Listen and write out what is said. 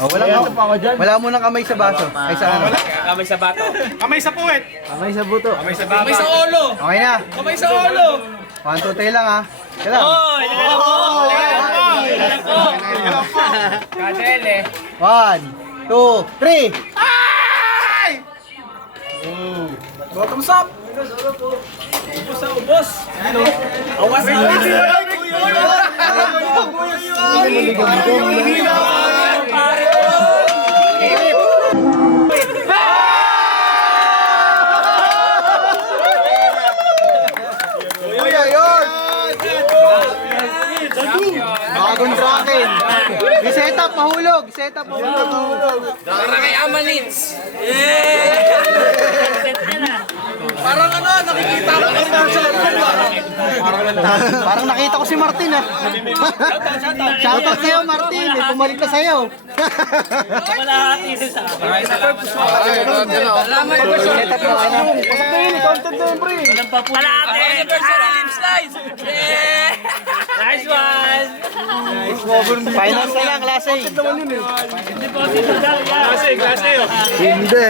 Oh, wala munang kamay sa baso. Ay sa ano? Kamay sa bato. Kamay sa puwet. Kamay sa buto. Kamay sa baba. Kamay sa ulo. Okay na. Kamay sa ulo. 1, 2, 3 lang ha. Kailan? Oy, Kadele. 1, 2, 3. Bottoms up. Ubos sa ubos. Awas na. Bagong draken. Set up, mahulog. Set up, mahulog. Para kay Amalits. Parang ano, nakikita ko na sa Parang nakita ko si Martin ah. Shoutout sa'yo Martin. May pumalit na sa'yo. Malahati sa akin. Salamat po sa Set up mo. Kalahati. Lip slice. Nice one. Finals na lang, klase. Klase. Hindi.